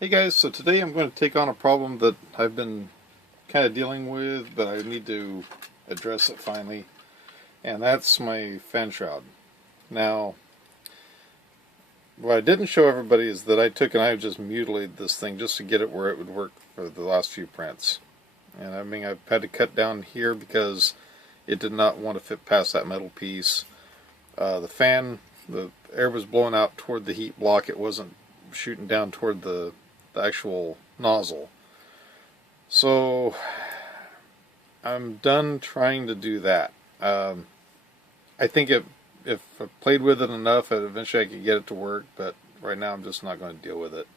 Hey guys, so today I'm going to take on a problem that I've been kind of dealing with, but I need to address it finally, and that's my fan shroud. Now, what I didn't show everybody is that I took and I just mutilated this thing just to get it where it would work for the last few prints. And I mean, I've had to cut down here because it did not want to fit past that metal piece. The fan, the air was blowing out toward the heat block. It wasn't shooting down toward the actual nozzle. So I'm done trying to do that. I think if I played with it enough, eventually I could get it to work, but right now I'm just not going to deal with it.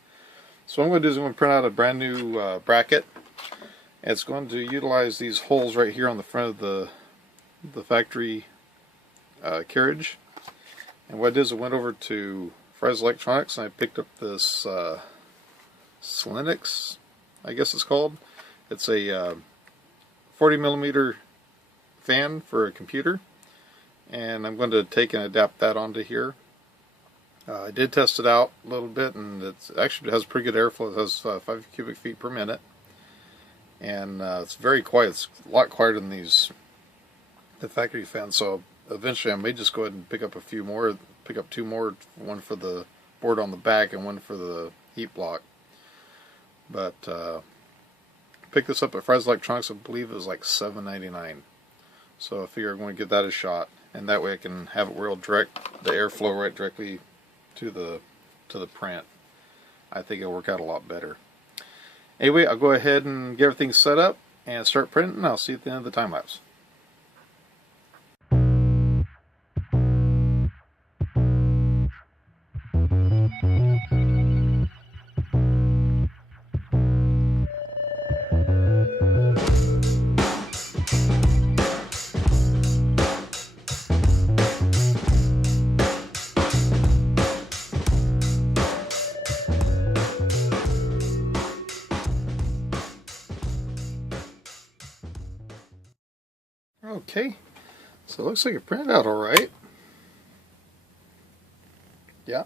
So what I'm going to do is I'm going to print out a brand new bracket. It's going to utilize these holes right here on the front of the factory carriage. And what I did is I went over to Fry's Electronics and I picked up this Linux, I guess it's called. It's a 40mm fan for a computer, and I'm going to take and adapt that onto here. I did test it out a little bit, and it has pretty good airflow. It has 5 cubic feet per minute, and it's very quiet. It's a lot quieter than the factory fans. So eventually I may just go ahead and pick up two more, one for the board on the back and one for the heat block. But picked this up at Fry's Electronics. I believe it was like $7.99. So I figure I'm going to give that a shot, and that way I can have it where it'll direct the airflow right directly to the print. I think it'll work out a lot better. Anyway, I'll go ahead and get everything set up and start printing, and I'll see you at the end of the time lapse. Okay, so it looks like it printed out alright. Yeah,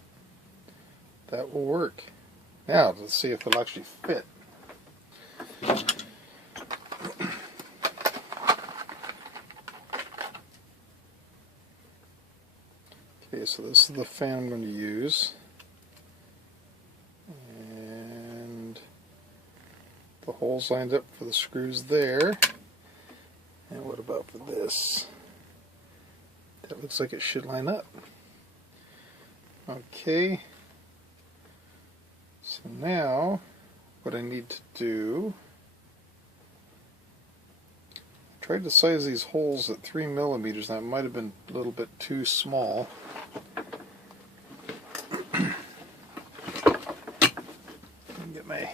that will work. Now, let's see if it'll actually fit. Okay, so this is the fan I'm going to use. And the holes lined up for the screws there. And what about for this? That looks like it should line up. Okay. So now, what I need to do, I tried to size these holes at 3mm. That might have been a little bit too small. Get my...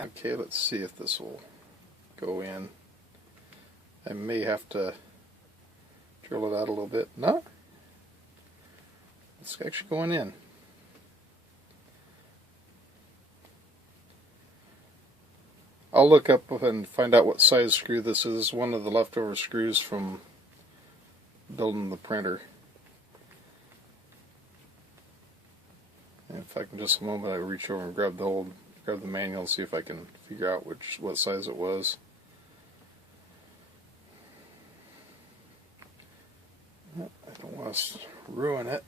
Okay, let's see if this will go in. I may have to drill it out a little bit. No? It's actually going in. I'll look up and find out what size screw this is. This is one of the leftover screws from building the printer. And in fact, in just a moment, I'll reach over and grab the manual and see if I can figure out what size it was. I don't want to ruin it.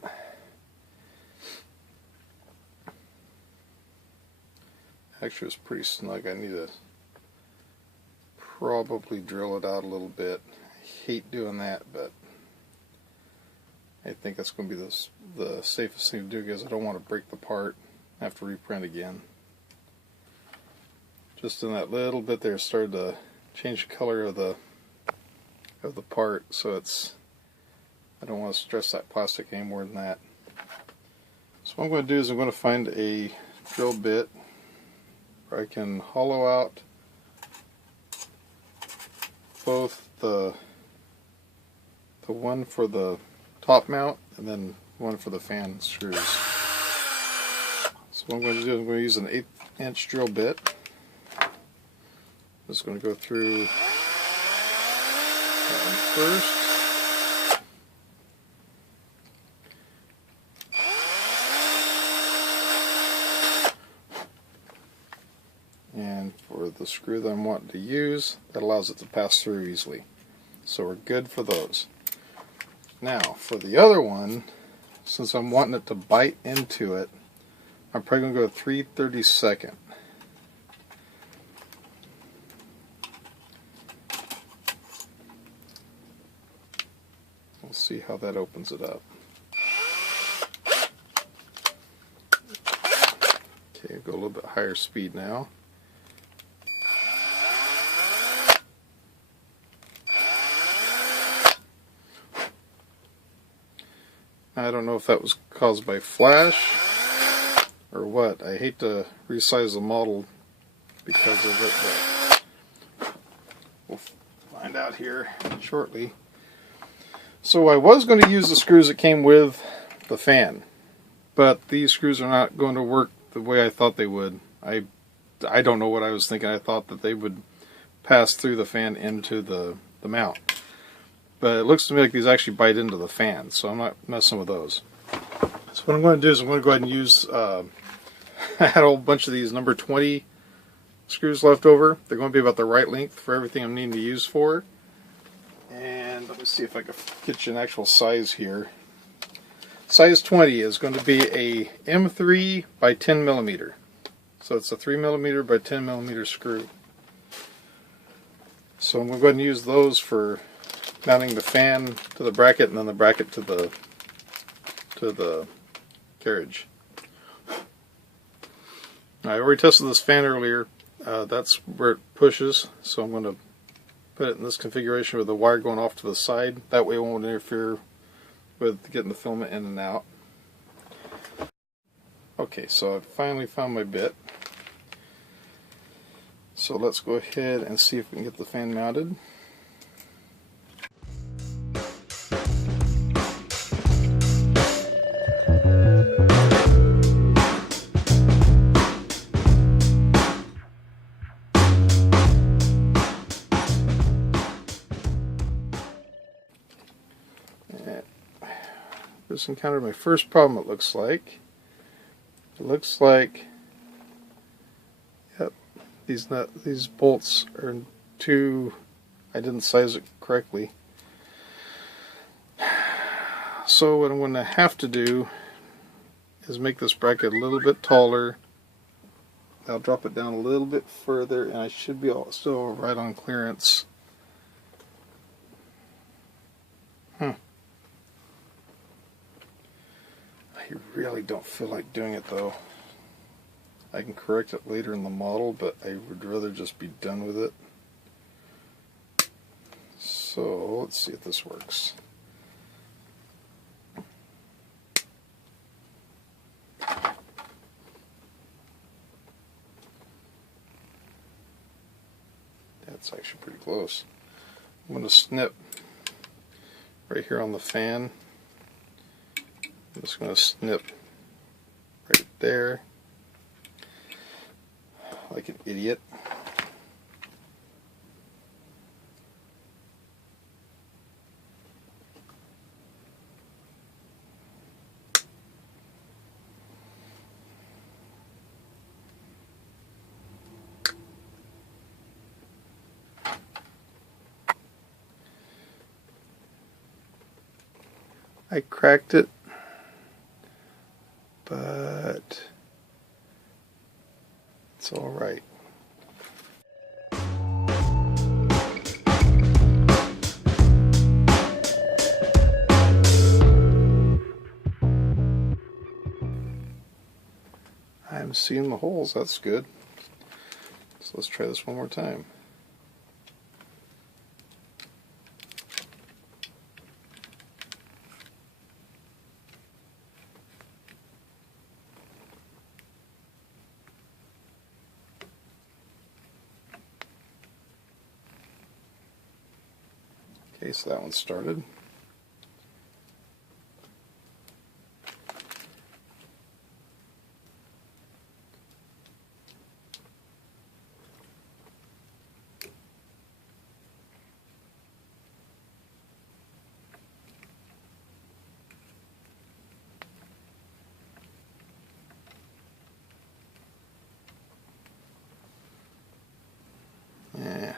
Actually, it's pretty snug. I need to probably drill it out a little bit. I hate doing that, but I think that's going to be the safest thing to do, because I don't want to break the part and have to reprint again. Just in that little bit there, started to change the color of the part, so I don't want to stress that plastic any more than that. So what I'm going to do is I'm going to find a drill bit where I can hollow out both the one for the top mount and then one for the fan screws. So what I'm going to do is I'm going to use an 1/8" drill bit. Just going to go through that one first. and for the screw that I'm wanting to use, that allows it to pass through easily. So we're good for those. Now for the other one, since I'm wanting it to bite into it, I'm probably going to go 3/32. We'll see how that opens it up. Okay, go a little bit higher speed now. I don't know if that was caused by flash or what. I hate to resize the model because of it, but we'll find out here shortly. So I was going to use the screws that came with the fan, but these screws are not going to work the way I thought they would. I don't know what I was thinking. I thought that they would pass through the fan into the mount. But it looks to me like these actually bite into the fan, so I'm not messing with those. So what I'm going to do is I'm going to go ahead and use, I had a whole bunch of these number 20 screws left over. They're going to be about the right length for everything I'm needing to use for. And let me see if I can get you an actual size here. Size 20 is going to be a M3 by 10 millimeter. So it's a 3 millimeter by 10 millimeter screw. So I'm going to go ahead and use those for mounting the fan to the bracket and then the bracket to the carriage. I already tested this fan earlier. That's where it pushes, so I'm going to put it in this configuration with the wire going off to the side. That way it won't interfere with getting the filament in and out. Okay, so I finally found my bit. So let's go ahead and see if we can get the fan mounted. Just encountered my first problem, it looks like. It looks like, yep, these bolts are too, I didn't size it correctly. So what I'm going to have to do is make this bracket a little bit taller. I'll drop it down a little bit further and I should be still right on clearance. I really don't feel like doing it though. I can correct it later in the model, but I would rather just be done with it. So let's see if this works. That's actually pretty close. I'm going to snip right here on the fan. I'm just going to snip right there like an idiot. I cracked it, but it's all right. I'm seeing the holes, that's good. So let's try this one more time. Okay, so that one started. Yeah.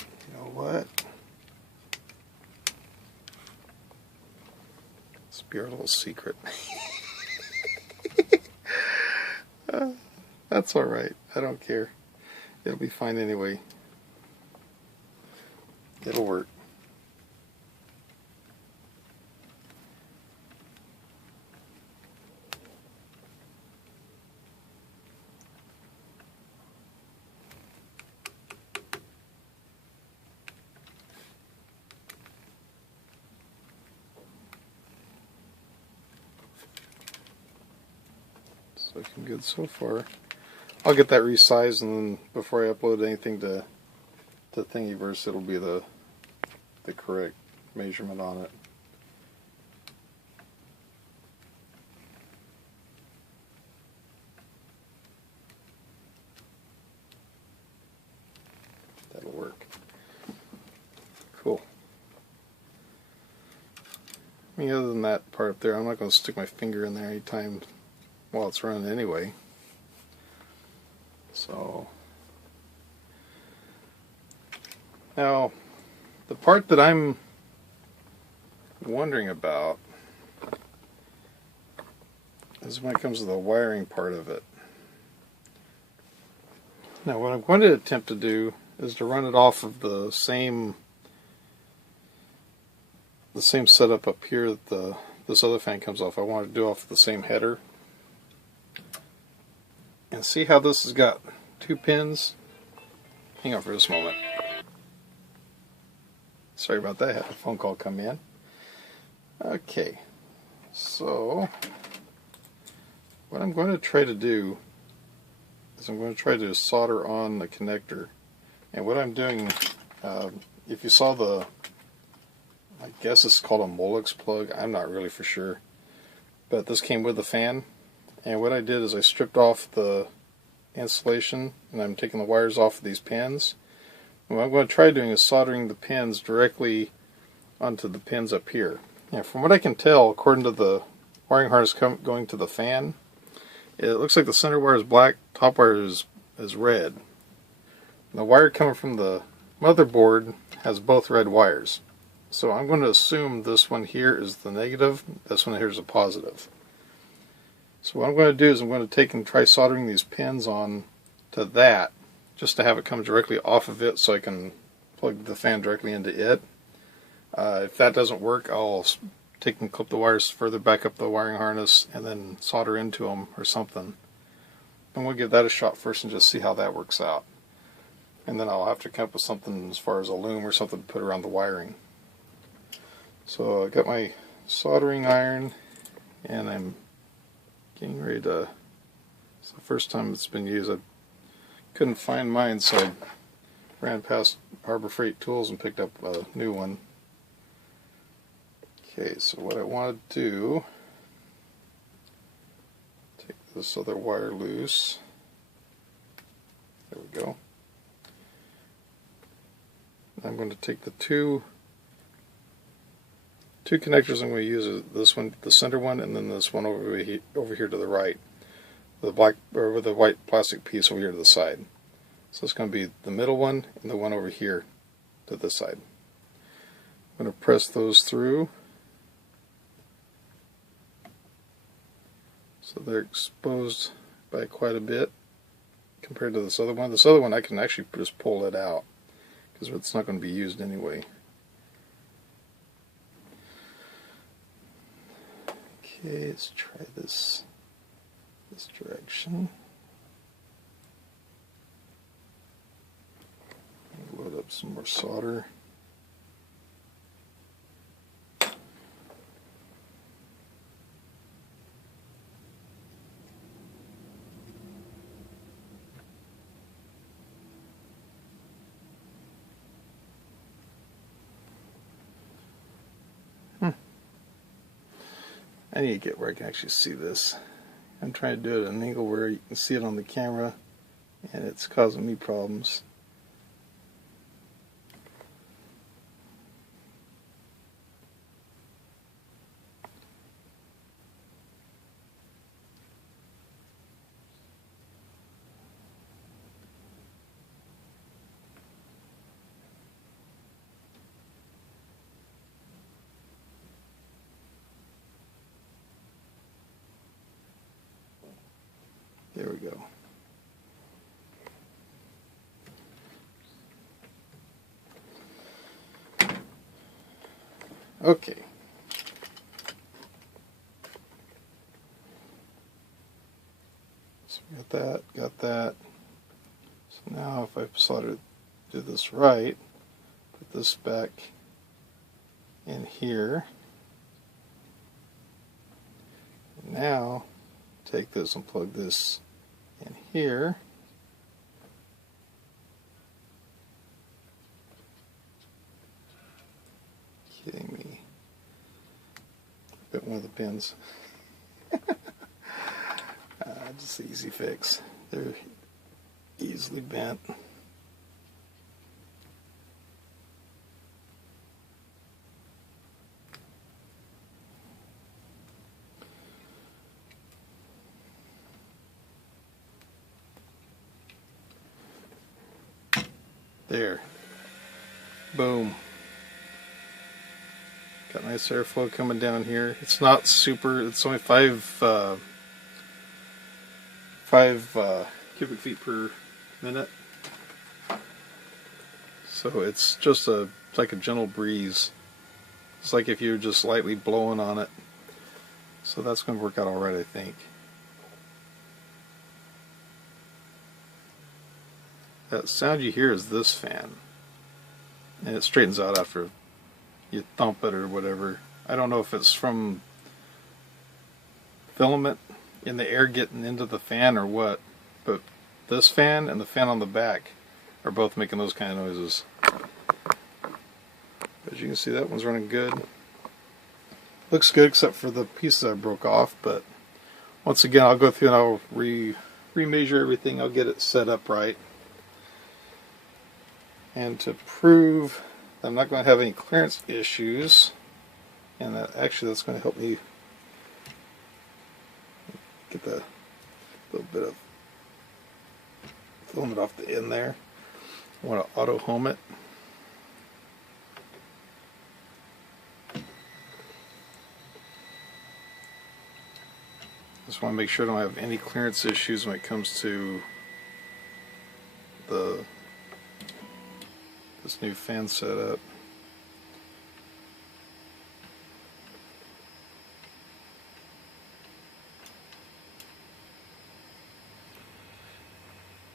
You know what? Let's be our little secret. That's alright. I don't care. It'll be fine anyway. It'll work. It's looking good so far. I'll get that resized, and then before I upload anything to Thingiverse, it'll be the correct measurement on it. That'll work. Cool. I mean, other than that part up there, I'm not going to stick my finger in there anytime while it's running anyway. So now the part that I'm wondering about is when it comes to the wiring part of it. Now what I'm going to attempt to do is to run it off of the same setup up here that this other fan comes off. I want to do off the same header. And see how this has got 2 pins? Hang on for just a moment. Sorry about that, I had a phone call come in. Okay, so what I'm going to try to do is I'm going to try to solder on the connector. And what I'm doing, if you saw I guess it's called a Molex plug, I'm not really for sure, but this came with the fan. And what I did is I stripped off the insulation, and I'm taking the wires off of these pins. And what I'm going to try doing is soldering the pins directly onto the pins up here. Now, from what I can tell, according to the wiring harness going to the fan, it looks like the center wire is black, top wire is red. And the wire coming from the motherboard has both red wires. So I'm going to assume this one here is the negative, this one here is a positive. So what I'm going to do is I'm going to take and try soldering these pins on to that, just to have it come directly off of it so I can plug the fan directly into it. If that doesn't work, I'll take and clip the wires further back up the wiring harness and then solder into them or something. And we'll give that a shot first and just see how that works out. And then I'll have to come up with something as far as a loom or something to put around the wiring. So I got my soldering iron, and I'm getting ready to, it's the first time it's been used. I couldn't find mine, so I ran past Harbor Freight Tools and picked up a new one. Okay, so what I want to do, take this other wire loose. There we go. I'm going to take the two connectors I'm going to use. This one, the center one, and then this one over here to the right. The black or with the white plastic piece over here to the side. So it's going to be the middle one and the one over here to this side. I'm going to press those through so they're exposed by quite a bit compared to this other one. This other one I can actually just pull it out because it's not going to be used anyway. Okay, let's try this direction. Load up some more solder. I need to get where I can actually see this. I'm trying to do it at an angle where you can see it on the camera, and it's causing me problems. There we go. Okay. So we got that. So now if I slide do this right, put this back in here. And now take this and plug this in here. Kidding me. I bit one of the pins. Just an easy fix. They're easily bent. There. Boom. Got nice airflow coming down here. It's not super, it's only 5 cubic feet per minute. So it's just like a gentle breeze. It's like if you're just lightly blowing on it. So that's going to work out alright, I think. That sound you hear is this fan. And it straightens out after you thump it or whatever. I don't know if it's from filament in the air getting into the fan or what, but this fan and the fan on the back are both making those kind of noises. As you can see, that one's running good. Looks good except for the pieces I broke off, but once again I'll go through and I'll remeasure everything. I'll get it set up right. And to prove that I'm not going to have any clearance issues, and that actually that's going to help me get the little bit of filament off the end there. I want to auto home it. Just want to make sure I don't have any clearance issues when it comes to this new fan setup.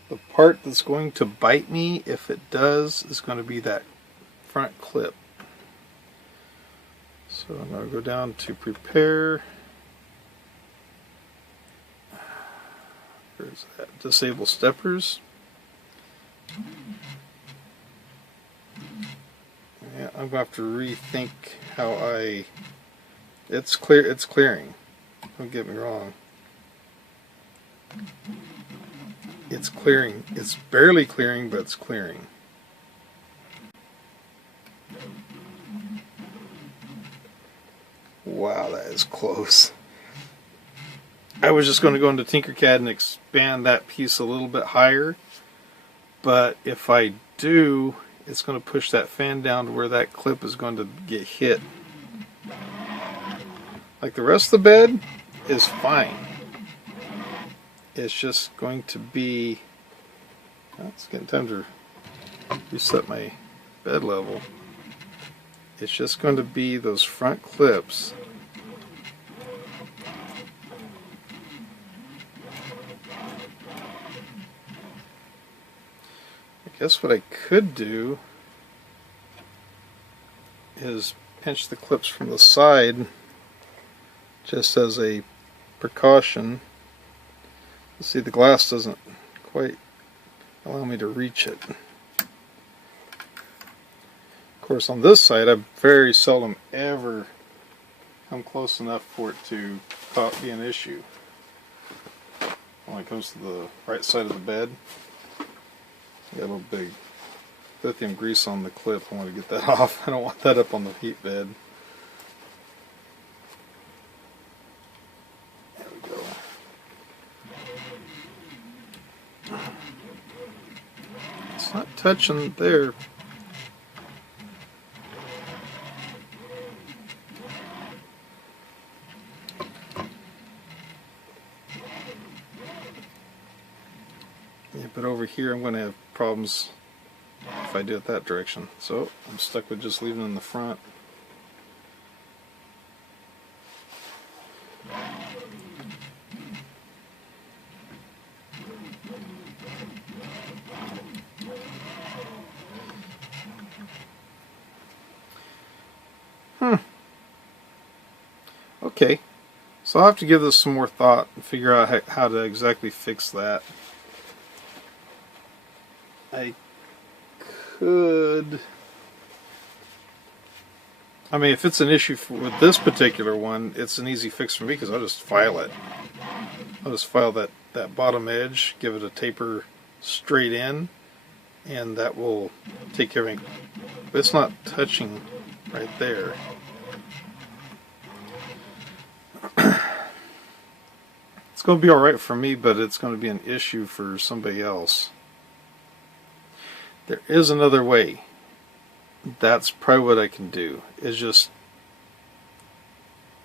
The part that's going to bite me, if it does, is going to be that front clip. So I'm going to go down to prepare. Where's that? Disable steppers. Yeah, I'm going to have to rethink how it's clearing. Don't get me wrong. It's clearing. It's barely clearing, but it's clearing. Wow, that is close. I was just going to go into Tinkercad and expand that piece a little bit higher, but if I do, it's going to push that fan down to where that clip is going to get hit. Like the rest of the bed is fine. It's just going to be, well, it's getting time to reset my bed level. It's just going to be those front clips. I guess what I could do is pinch the clips from the side just as a precaution. See, the glass doesn't quite allow me to reach it. Of course, on this side, I very seldom ever come close enough for it to be an issue. When it comes to the right side of the bed, got a little big lithium grease on the clip. I want to get that off. I don't want that up on the heat bed. There we go. It's not touching there. Yeah, but over here I'm going to have problems if I do it that direction. So I'm stuck with just leaving it in the front. Okay, so I'll have to give this some more thought and figure out how to exactly fix that. I could... I mean, if it's an issue with this particular one, it's an easy fix for me because I'll just file it. I'll just file that bottom edge, give it a taper straight in, and that will take care of it. But it's not touching right there. It's going to be alright for me, but it's going to be an issue for somebody else. There is another way. That's probably what I can do. It's just...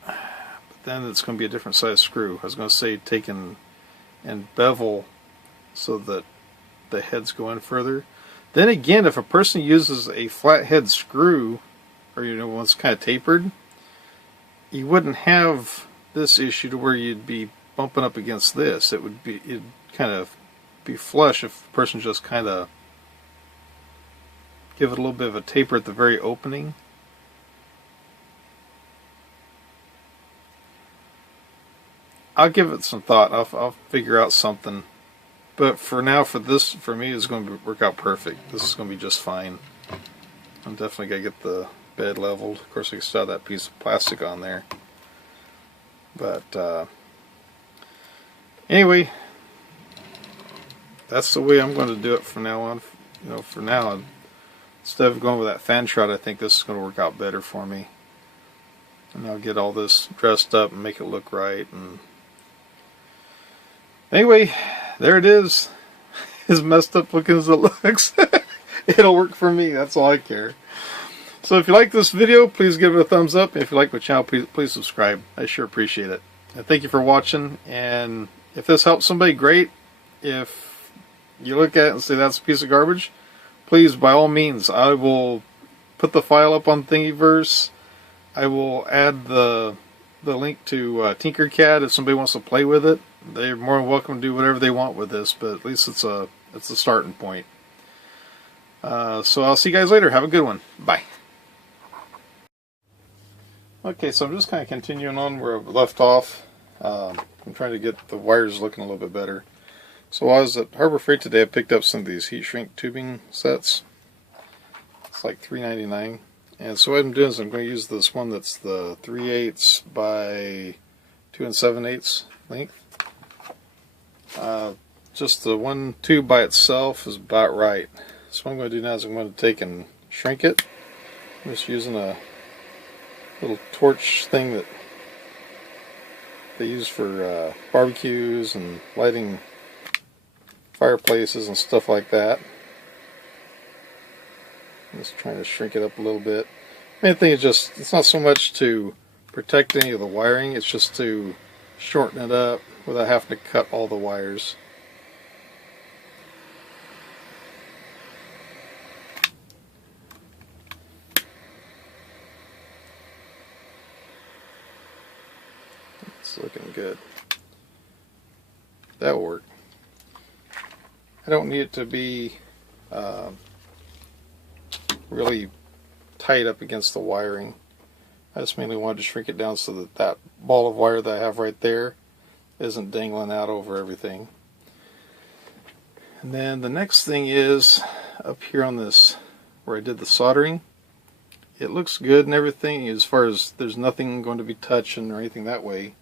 But then it's going to be a different size screw. I was going to say take and bevel so that the heads go in further. Then again, if a person uses a flathead screw, or one that's kind of tapered, you wouldn't have this issue to where you'd be bumping up against this. It'd kind of be flush if the person just kind of give it a little bit of a taper at the very opening. I'll give it some thought. I'll figure out something. But for now, for me, it's going to work out perfect. This is going to be just fine. I'm definitely going to get the bed leveled. Of course, I can still have that piece of plastic on there. But anyway, that's the way I'm going to do it from now on. For now, instead of going with that fan shroud, I think this is going to work out better for me. And I'll get all this dressed up and make it look right. And anyway, there it is. As messed up looking as it looks, it'll work for me. That's all I care. So if you like this video, please give it a thumbs up. If you like my channel, please subscribe. I sure appreciate it. And thank you for watching. And if this helps somebody, great. If you look at it and say that's a piece of garbage, please, by all means, I will put the file up on Thingiverse. I will add the link to Tinkercad if somebody wants to play with it. They're more than welcome to do whatever they want with this, but at least it's a starting point. So I'll see you guys later. Have a good one. Bye. Okay, so I'm just kind of continuing on where I've left off. I'm trying to get the wires looking a little bit better. So while I was at Harbor Freight today, I picked up some of these heat shrink tubing sets. It's like $3.99. And so what I'm doing is I'm going to use this one that's the 3/8 by 2 7/8 length. Just the one tube by itself is about right. So what I'm going to do now is I'm going to take and shrink it. I'm just using a little torch thing that they use for barbecues and lighting fireplaces and stuff like that. I'm just trying to shrink it up a little bit. Main thing is just, it's not so much to protect any of the wiring, it's just to shorten it up without having to cut all the wires. It's looking good. That'll work. I don't need it to be really tight up against the wiring. I just mainly wanted to shrink it down so that that ball of wire that I have right there isn't dangling out over everything. And then the next thing is up here on this where I did the soldering. It looks good and everything as far as there's nothing going to be touching or anything that way.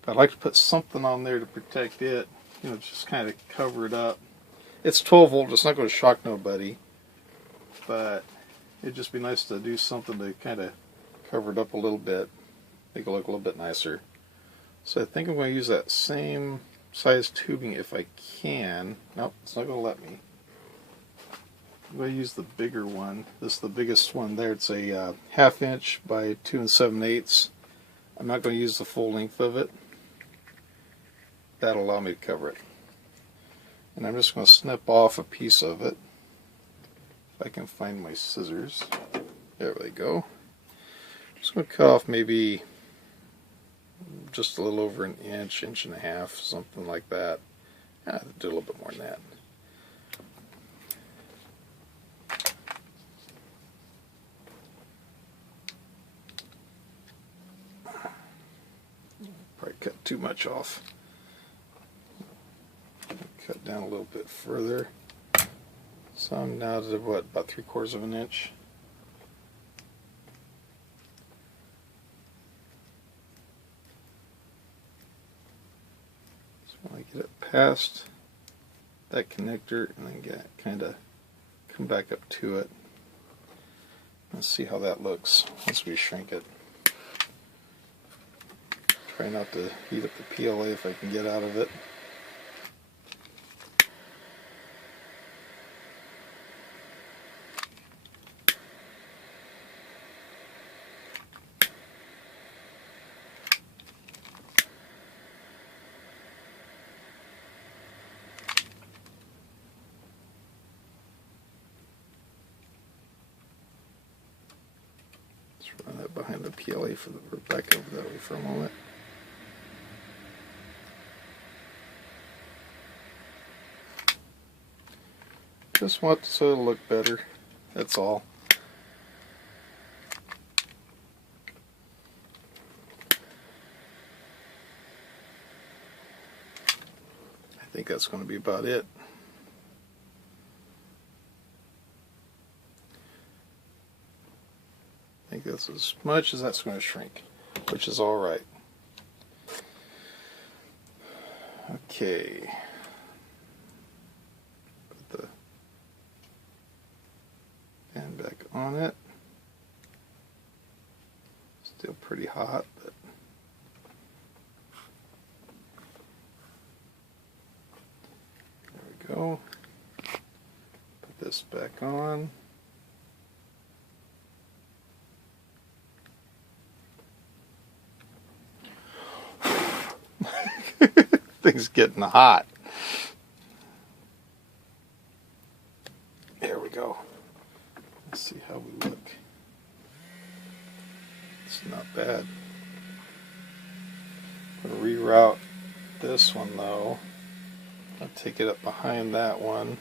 But I'd like to put something on there to protect it, just kind of cover it up. It's 12 volt, it's not going to shock nobody, but it'd just be nice to do something to kind of cover it up a little bit, make it look a little bit nicer. So I think I'm going to use that same size tubing if I can. Nope, it's not going to let me. I'm going to use the bigger one. This is the biggest one there. It's a 1/2 inch by 2 7/8. I'm not going to use the full length of it. That'll allow me to cover it. And I'm just going to snip off a piece of it. If I can find my scissors. There we go. Just going to cut off maybe just a little over an inch, inch and a half, something like that. I'll do a little bit more than that. Probably cut too much off. Cut down a little bit further. So I'm now to what, about 3/4 of an inch. So when I get it past that connector and then get kind of come back up to it. Let's see how that looks once we shrink it. Try not to heat up the PLA if I can get out of it. Let's run that behind the PLA for the back over that way for a moment. Just want it so it'll look better, that's all. I think that's going to be about it. I think that's as much as that's going to shrink, which is alright. Okay. Put the fan back on it. Still pretty hot, but there we go. Put this back on. Things getting hot. There we go. Let's see how we look. It's not bad. I'm going to reroute this one though. I'll take it up behind that one.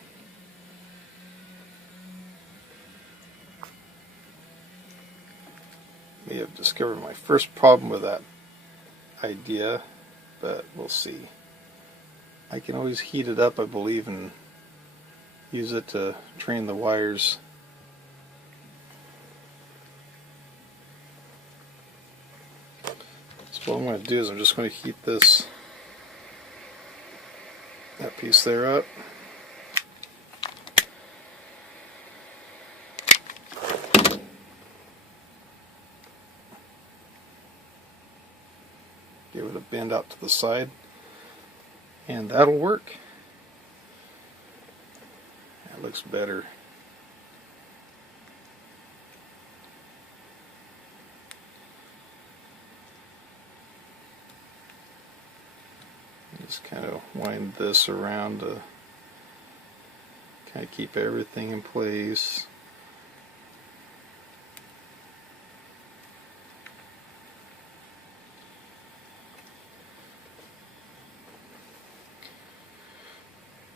May have discovered my first problem with that idea, but we'll see. I can always heat it up, I believe, and use it to train the wires. So what I'm going to do is I'm just going to heat that piece there up. Give it a bend out to the side. And that'll work. That looks better. Just kind of wind this around to kind of keep everything in place.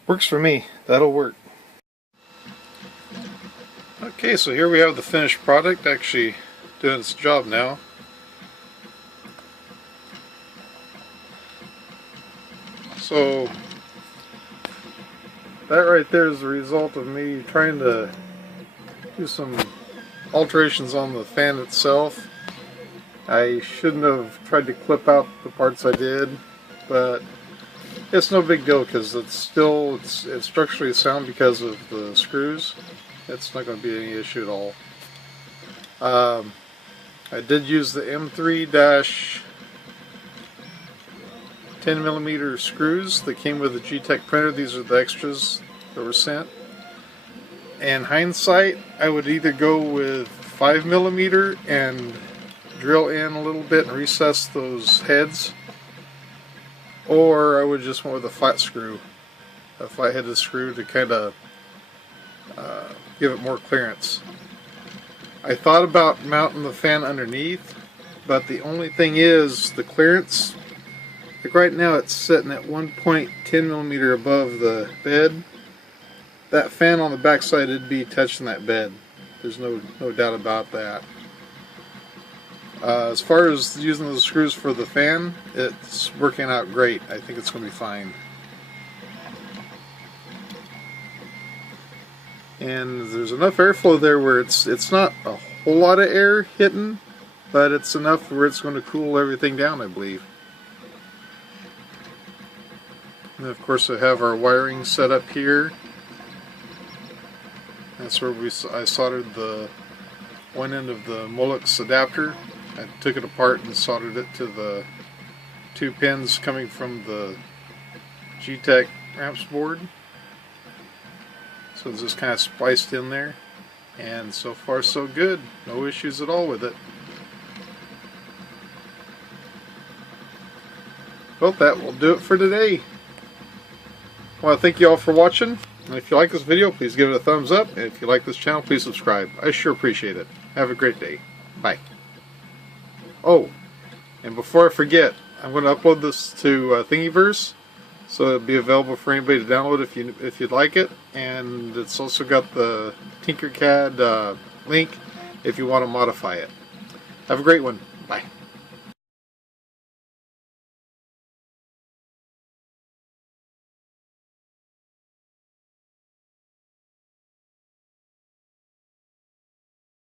Works for me. That'll work. Okay, so here we have the finished product actually doing its job now. So that right there is the result of me trying to do some alterations on the fan itself. I shouldn't have tried to clip out the parts I did, but it's no big deal because it's structurally sound because of the screws. It's not going to be any issue at all. I did use the M3-10mm screws that came with the Geeetech printer. These are the extras that were sent. In hindsight, I would either go with 5mm and drill in a little bit and recess those heads, or I would just went with a flat screw. a flat-headed screw to kind of give it more clearance. I thought about mounting the fan underneath, but the only thing is the clearance. Like right now it's sitting at 1.10 millimeter above the bed. That fan on the back side would be touching that bed. There's no doubt about that. As far as using the screws for the fan, it's working out great. I think it's going to be fine. And there's enough airflow there where it's not a whole lot of air hitting, but it's enough where it's going to cool everything down, I believe. And of course I have our wiring set up here. That's where I soldered the one end of the Molex adapter. I took it apart and soldered it to the two pins coming from the Geeetech ramps board. So it's just kind of spliced in there, and so far so good. No issues at all with it. Well, that will do it for today. I want to thank you all for watching, and if you like this video, please give it a thumbs up, and if you like this channel, please subscribe. I sure appreciate it. Have a great day. Bye. Oh, and before I forget, I'm going to upload this to Thingiverse, so it'll be available for anybody to download if you'd like it. And it's also got the Tinkercad link if you want to modify it. Have a great one. Bye.